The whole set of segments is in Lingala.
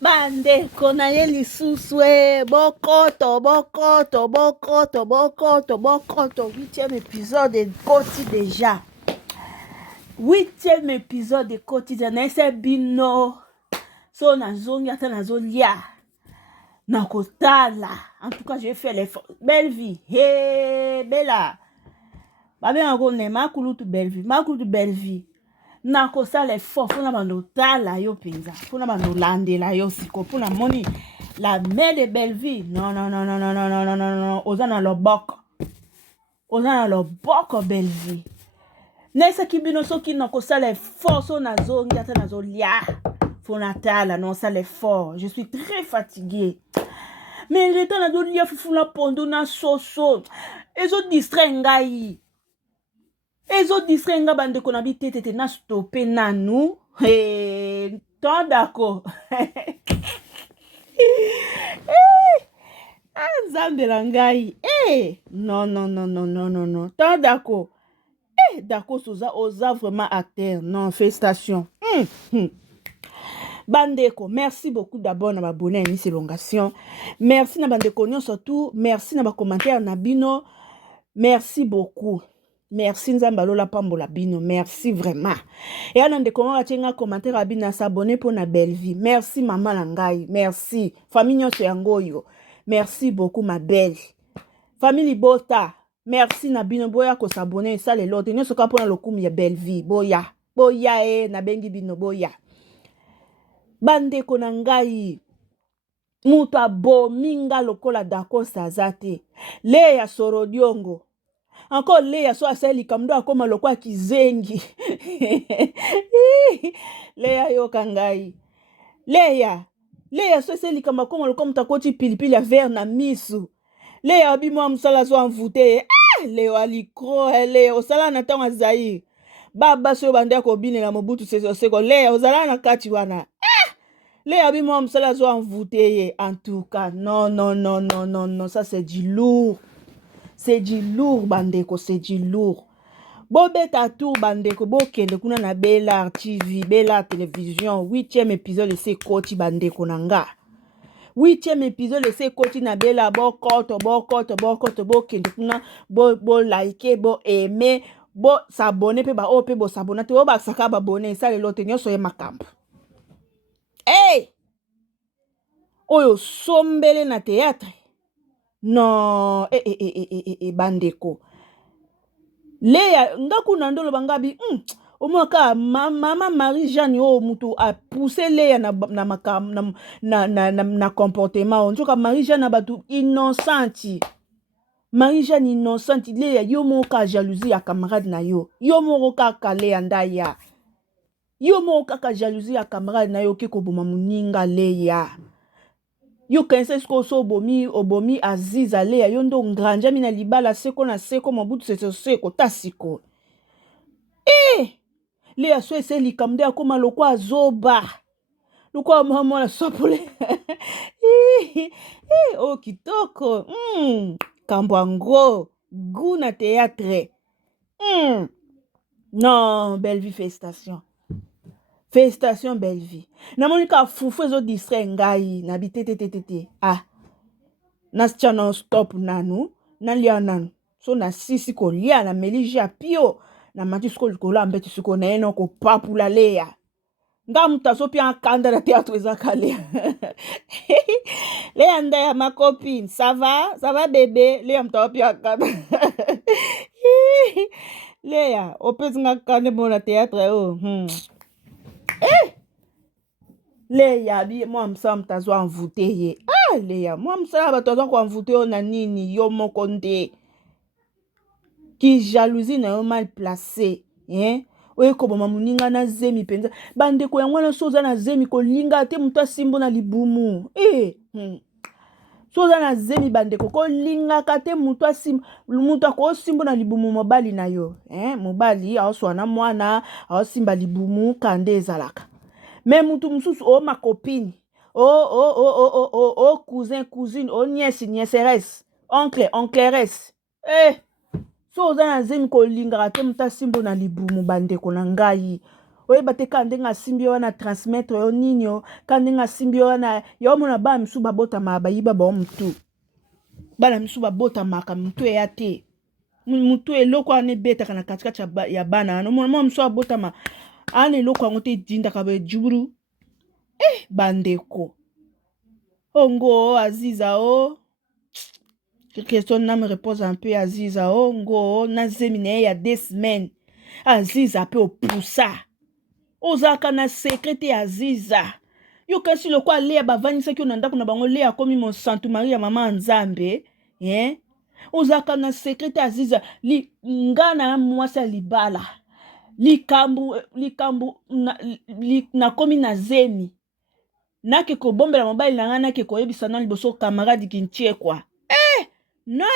Bandeko na ye lisusu bokoto 8e épisode ekoti déjà 8e épisode ekoti déjà naese bino so nazongi ata nazolia na kotala. En tout cas je vais faire l'effort. Belle vie bela babenga kone makulutu belle vie na kosala effort mpona bandotala yo mpenza mpona bandolandela yo siko mpona moni la mère de belle vie non oza na loboko belle vie naisaki bino soki na kosala effort so nazongi ata nazolia fo natala na osala effort. Je suis très fatiguée mais leta nazolia fufu na pondu na soso ezodistrait ngai ezodistrait nga bandeko na bitetete na stoppe nanu tant d'accord nzambe na ngai non tant d'accord d'accord oza vraiment acteur non félicitations bandeko. Merci beaucoup d'abord na babone ya Miss Elongation. Merci na bandeko nyo surtout. Merci na ba commentaire na bino. Merci beaucoup. Merci nzamba lola pambola bino. Merci vraiment. Et ana ndeko nga chenga commentaire à bino s'abonner pour na belle vie. Merci maman na ngai. Merci famille nyonso yango yo. Merci beaucoup ma belle. Famille Bota. Merci na bino boya ko s'abonner ça les lote nyonso ka pona lokumu ya belle vie. Boya na bengi bino boya. Bandeko na ngai mutu abominga lokola dakosa azate Leya Sorodiongo encore Leya so asali kamdo akoma lokwa kizengi Leya yoka ngai Leya so asali kama koma lokwa mutakoti pilipili ya vert na misu Leya bimo amsala so envoûté Leya alikro Leya osala na tango azai baba so bande ko bine na mobutu seko Leya ozala na kati wana Leya bimo msala zo envoûté. En tout cas non ça c'est du lourd bandeko, c'est du lourd. Bobeta tour bandeko bokende kuna na Bella TV Bella télévision 8e épisode c'est koti bandeko nanga 8e épisode c'est koti na Bella bokoto bokende kuna bo like bo aimer bo s'abonner pe ba ope bo s'abonner te ba saka ba abonner ça le lote nyonso ye makambo. Oyo sombele na théâtre non bandeko Leya ngaku na ndolo bangabi omoka mama Marie-Jeanne o mutu a poussé Leya na comportement onjoka Marie-Jeanne batu innocenti Marie-Jeanne innocenti Leya yo moka jalousie ya camarade na yo moka ka Leya ndaya yo moka ka jalousie ya camarade na yo ke ko boma muninga Leya yo kense sko so obomi Aziza Leya yo ndo ngranja mina libala seko na seko mobutu seko tasiko Leya so eseli kamde akoma lokwa azoba lokwa mama na sopole kitoko kambwango goût na théâtre non belle vie félicitations belle vie na monika fufu ezo distrait ngai na bitete na channel stop nanu na lia nanu so na sisi ko lia na melija pio na mati sko kola mbeti siko na eno ko papula Leya nga mutaso pia kanda na théâtre ezaka Leya ndaya ma copine ça va bébé Leya mutaso pia kanda Leya opezi nga kande bona théâtre Leya bi moi msa mtazo envoûté ye Leya moi msa batazo ko envoûté na nini yo moko nde ki jalousie na yo mal placé oye ko boma muninga na zemi penza bandeko yango na soza na zemi ko linga te muta simbo na libumu soza na zemi bandeko ko linga ka te muta ko simbo na libumu mobali na yo mobali aoswa na mwana aosimba libumu kande ezalaka mais mutu mususu ma copine cousin cousine nièceresse oncleresse so oza na zemi kolingaka te muta simbo na libumu bandeko na ngai oyeba te ka ndenge asimbi yo wana transmettre yo nini yo ka ndenge asimbi yo wana yo mona bana misu babotama bayiba bao mutu bana misu babotamaka mutu eya te mutu eloko wana ebetaka na katikati ya bana wana mwana misu abotama ana eloko yango te edindaka bejuburu bandeko ongo Aziza o question na me repose un peu Aziza ongo na zemi na ye ya 2 semaines Aziza pe opusa ozaka na secret ya Aziza yo kasi loko Leya bavanisaki yo na ndako na bango Leya akomi mon Santu Maria mama Nzambe ozaka na secret ya Aziza nga na mwasi ya libala likambu nakomi na zemi nake kobombela mobali na nga nake koyebisa na liboso camarade kintie kwa non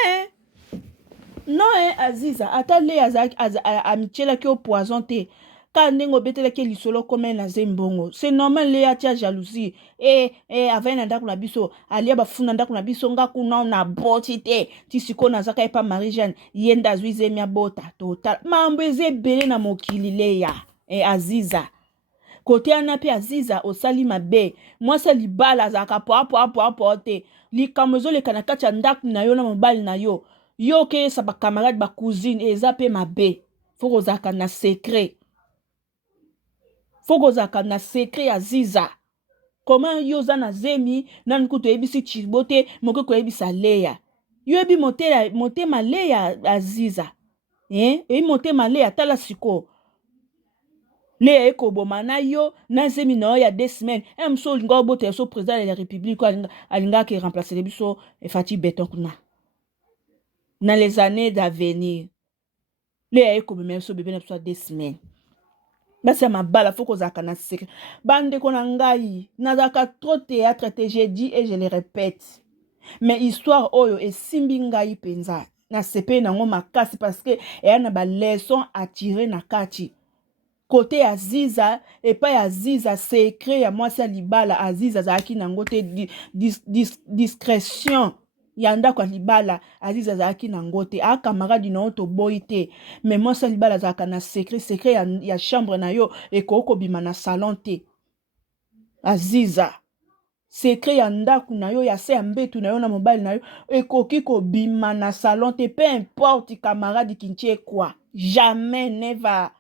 Aziza ata Leya amitielaki yo poison te ka ndenge obetelaki lisolo kome na zembongo c'est normal Leya tia jalousie avai na ndako na biso alia bafuna ndako na biso nga kuna na boti te ti siko nazaka epa Marie Jeanne ye nda azwi zemi abota total mambo eza ebele na mokili Leya Aziza kote ana pe Aziza osali mabe mwasi ya libala azalaka poa te likambo ezoleka na kati ya ndako na yo na mobali na yo yo keyesa bakamarade bacousine eza pe mabe foko ozalaka na secret Aziza koma yo oza na zemi nani kutu oyebisi Chibo te moke koyebisa Leya yo ebi motema Leya Aziza ebi motema Leya tala siko Leya ekoboma na yo na zemi na yo ya 2 semaines mso olinga obota so président de la république alingaki remplacer biso Fati Beton kuna na les années d'avenir Leya ekoboma so bébé na biso 2 semaines basi ya mabala faut kozalaka na secret bandeko na ngai nazalaka trop théâtre te j'ai dit et je le répète mais histoire oyo esimbi ngai penza na sepe nango makasi parce que eya na ba leçon à tirer na kati côté Aziza epai Aziza secret ya mwasi ya libala Aziza azalaki nango te discrétion ya ndako ya libala Aziza azalaki nango te camarade na yo toboyi te mais mwasi ya libala azalaka na secret ya chambre na yo ekokobima na salon te Aziza secret ya ndako na yo ya se ya mbetu na yo na mobali na yo ekoki kobima na salon te peu importe camarade kintie kwa jamais never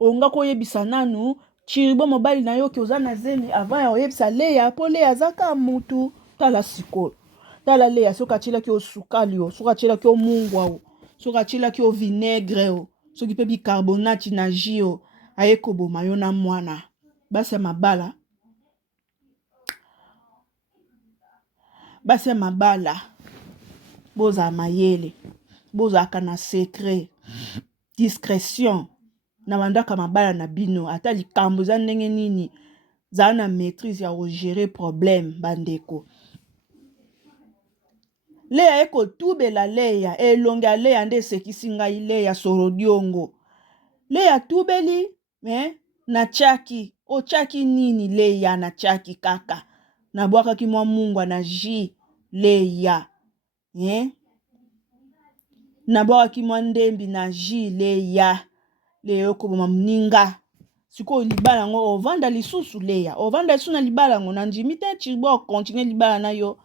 onga koyebisa nanu Chiribo mobali na yo ki oza na zemi avant ya oyebisa Leya po Leya azaka mutu tala siko tala Leya soki atielaki yo sukali o soki atielaki yo mungwa o soki atielaki yo vinaigre o soki mpe bicarbonate na jus o aye koboma yo na mwana basi ya mabala bozala mayele bozalaka na secret discrétion na bandaka mabala na bino ata likambo za ndenge nini za na maîtrise ya gérer problème bandeko Leya ekotubela Leya elonge ya Leya nde esekisi ngai Leya Sorodiongo Leya tubeli na chaki ochaki nini Leya na chaki kaka nabwakaki mwa mungwa na ji Leya nabwakaki mwa ndembi na ji Leya okoboma mninga sikoyo libala yango ovanda lisusu Leya ovanda lisusu na libala yango na ndimi te Chiribo continue libala na yo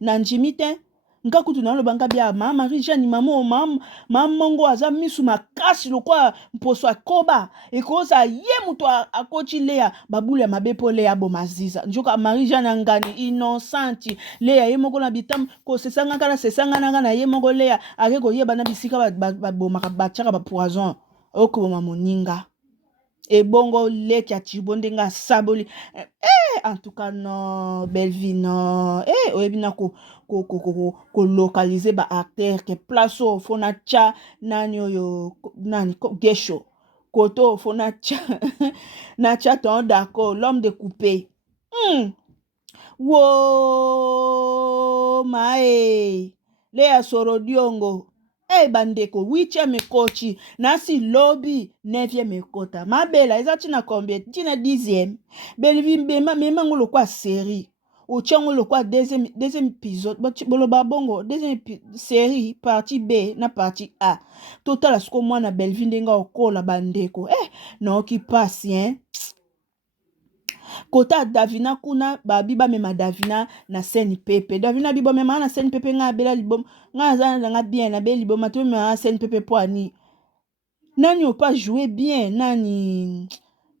na ndimi te nka kutu na loba ngabia mama Marie Jeanne mama mongo aza misu makasi lokwa mposo akoba ekoza ye muto akoti Leya babule mabe po Leya boma Aziza njoka Marie Jeanne ngani innocente Leya ye moko na bitam ko sesanga kana sesanga na ye moko Leya ake koyeba na bisika baboma batiaka ba poison okoboma moninga ebongo leki ya Chiribo ndenga saboli en tout cas non Belleville non oyebi na ko localiser ba acteur ke place o fona cha nani oyo nani gesho koto fona cha na cha ton d'accord l'homme de coupé wo mae Leya Sorodiongo bandeko 8e ekoti nasi lobi 9e ekota mabela eza tina combien tina 10e Belleville mema ngolo kwa série ochango lo kwa deuxième épisode boloba bongo deuxième série partie B na partie A total asko mwana Belleville ndenga okola bandeko naoki pasi Kota Davina kuna babiba mema Davina na scène pepe. Davina bibo mema na scène pepe nga bela libom. Nga zana nga bien na bela libom matu mema scène pepe poani. Nani ou pas jouer bien nani.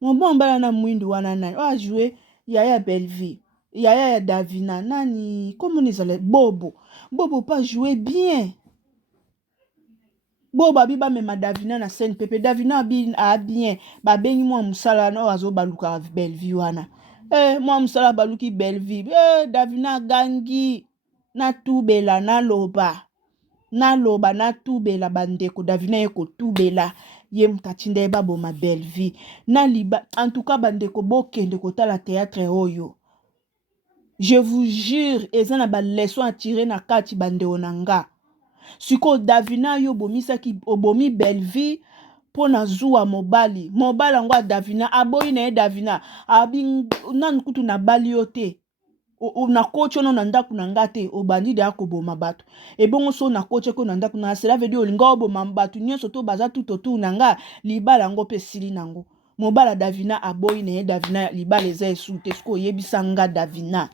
Mon bon bala na mwindu wana nani. O a jouer Yaya Belleville. Yaya Davina nani. Comment ils allaient Bobo. Bobo pas jouer bien. Bo babiba mema Davina na scène pepe. Davina a bien. Ba bengi mwa musala no azo baluka Belleville wana. Mwa musala baluki Belleville. Davina gangi. Na tubela na loba. Na loba na tubela bandeko. Davina yeko tubela. Ye mtachinde babo ma Belleville. Na liba. En tout cas bandeko bokende kota la théâtre oyo. Je vous jure. Ezana ba leçon à tirer na kati bande onanga. Siko Davina yo bomisa ki obomi Belleville pona zuwa mobali. Mobali angwa Davina. Aboyi na ye Davina. Abi nan kutu na bali yote. Na kocho no nanda kunanga te. Obandi de ako boma batu. Ebongo so na kocho ko nanda kunanga. Cela veut dire olinga oboma batu. Nyo soto baza tutotu nanga. Libala ngo pe sili nango. Mobala Davina aboyi na ye Davina. Libala eza esute. Siko yebisa nga Davina.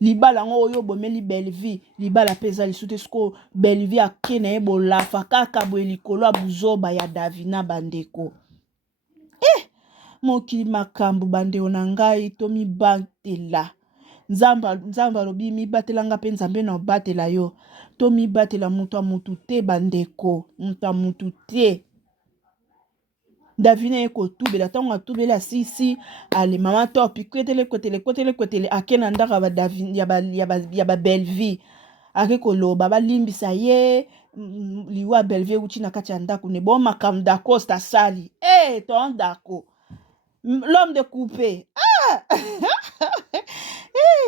Libala ngo oyo bomeli Belleville libala peza lisute sko Belleville akene ebo lafa kaka bo likolo abuzoba ya Davina bandeko mokili makambu bande onangai to mi batela nzamba lobi mi batela nga pe nzambe na batela yo to mi batela mutu te bandeko mutu te Davina yeko tubela tango atubela sisi ale mama topi kwetele akena ndaka ba Davina ya ba Belleville ake koloba balimbisa ye liwa Belleville uchi na kati ya ndako ne bon makam d'Acosta sali ton dako l'homme de coupé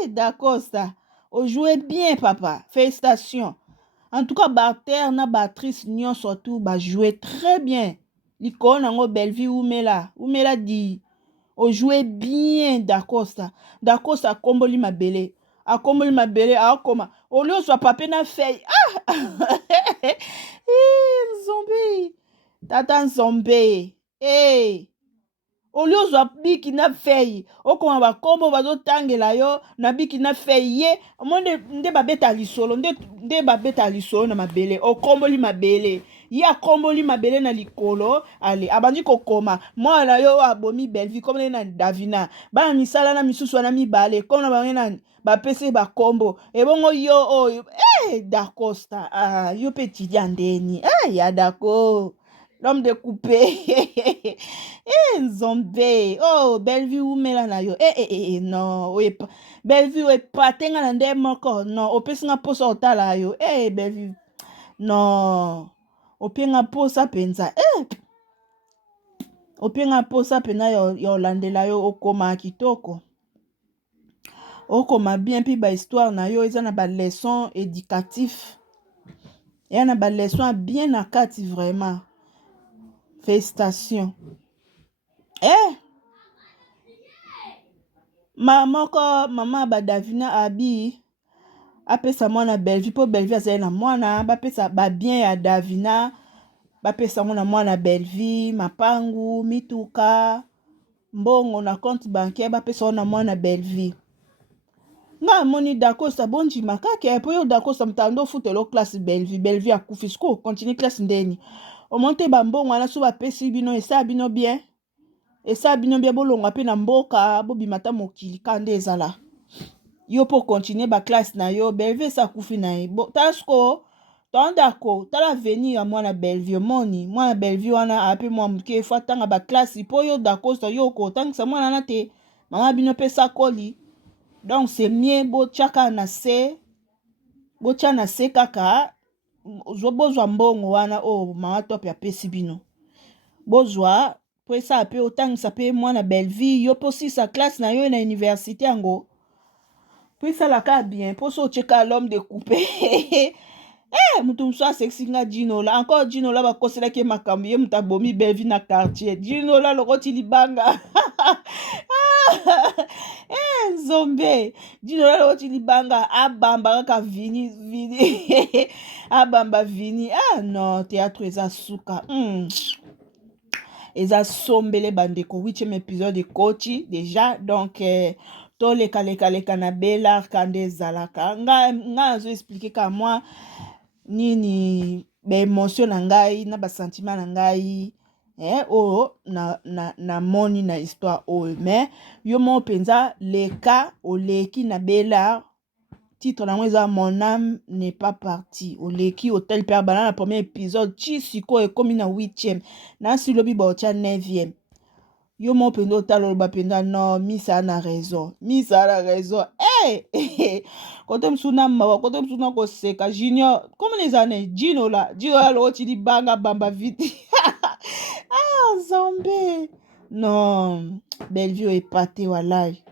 d'Acosta on jouait bien papa félicitations en tout cas Barter na Batrice Nyon surtout ba jouer très bien. L'icône en Belleville Oumela dit on jouait bien d'Acosta komboli mabele a komboli mabele a koma au lieu soit papé na feuille zombie tata zombie au lieu soit biki na feuille o koma ba kombo bazo tangela yo na biki na feuille ye monde nde babeta lisolo nde babeta lisolo na mabele o komboli mabele ya komboli mabele na likolo ale abandi kokoma mwana yo abomi Belleville comme na Davina bana misala na misusu na mibale comme na bango na bapese ba kombo ebongo yo oyo d'Acosta yo petit yandeni ya dako l'homme de coupé nzombe Belleville umela na yo non Belleville epatenga na nde moko non opesi nga posa otala yo Belleville non openga posa penza openga posa pena ya olandela yo okoma kitoko okoma bien pi ba histoire na yo eza na ba leçon éducatif ya na ba leçon bien na kati vraiment félicitations mama ba Davina abi apesa mwana Belleville po Belleville azali na mwana bapesa ba bien ya Davina bapesa mwana mwana Belleville mapangu mituka mbongo na compte bancaire bapesa na mwana Belleville nga moni d'Acosta bonji makake po yo d'Acosta mtando futelo classe Belleville akufi sko continue classe ndeni o monte ba mbongo na so bapesi bino esa bino bien bolonga pe na mboka bobimata mokili kande ezala yo po continuer ba classe na yo Belleville sa kufi na ye tasko tondako tala venir ya mwana Belleville moni mwana Belleville wana ape mwa muke fwa tanga ba classe po yo d'Acosta yo ko tangisa mwana na te mama bino pesa koli donc c'est mieux botiaka na se botia na se kaka bozwa mbongo wana mama topi apesi bino bozwa po esa pe otangisa pe mwana Belleville yo po sisa classe na yo na université yango po esalaka bien po so otieka l'homme de coupé mutu mosu aseksinga Dinola encore Dinola bakoselaki makambo ye mutu abomi Belleville na quartier Dinola lokoti libanga nzombe Dinola lokoti libanga abamba kaka vini abamba vini non théâtre eza suka eza sombele bandeko 8e épisode ekoti déjà donc toleka na Bella kande ezalaka nga nazo expliquer ka moi nini émotion na ngai na sentiment na ngai oyo na moni na histoire oyo mais yo mo penza leka oleki na Bella titre nango eza mon âme n'est pas partie oleki hotel père bana na premier épisode ti siko ekomi na 8e nasi lobi baotia 9e yo mo penza otala oloba penza non misa na raison kote msuna mawa kote msuna koseka junior comme les années jino la loko di banga bamba vite Zambé non Bellevue epate walai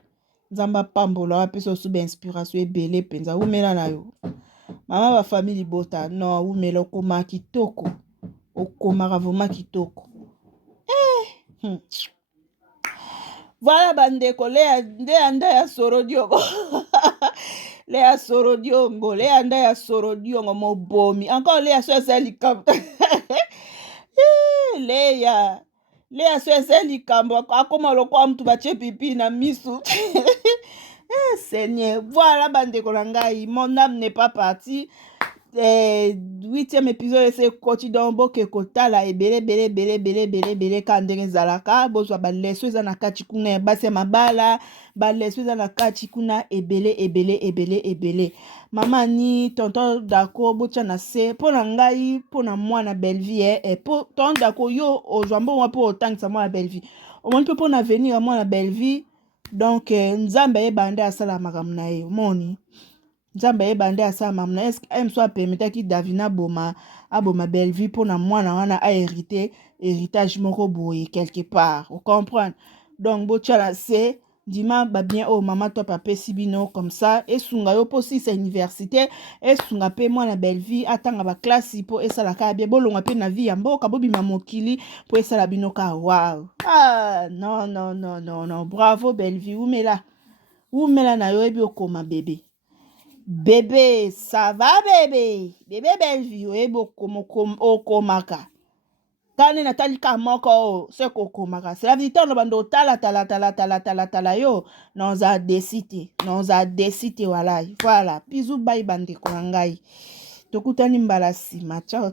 nzamba pambola wapesa osuba inspiration ebele penza umela na yo mama ba famille bota non umela okoma kitoko okomaka vraiment kitoko voilà bandeko lea nda ya soro diongo lea soro diongo lea nda ya soro diongo mobomi encore lea so eza likambo lea so eza likambo akoma lokwa mtu batie pipi na misu Seigneur voilà bandeko na ngai mon âme n'est pas partie 8e épisode ese koti donc boke kotala ebele ka ndenge ezalaka bozwa baleso eza na kati kuna ya basi ya mabala baleso eza na kati kuna ebele mama ni tonton dako botya na se mpo na ngai mpo na mwana Bellevue po tonton dako yo ozwa mbongo mpo otangisa mwana Bellevue omoni mpe mpo na avenir ya mwana Bellevue donc nzambe yeba nde asala makambo na ye omoni nzambe yeba nde asala makambo na ye eske mso apermetaki David aboma Bellevue mpo na mwana wana ahérité héritage moko boye quelque part o comprendre donc botya na se ndima babien oyo mama to apesi bino comme ça esunga yo mpo sisa université esunga mpe mwana Bellevue atanga baklasi mpo esalaka bien bolongwa mpe na vie ya mboka bobima mokili mpo esala bino ka wow non bravo Bellevue umela na yo ebi okoma bébé ça va bébé Bellevue oyebi okomaka tani natali ka moko se kokomaka cela veut dire bando tala yo non za décité voilà bisous bye bandeko na ngai tokutani mbala sima ciao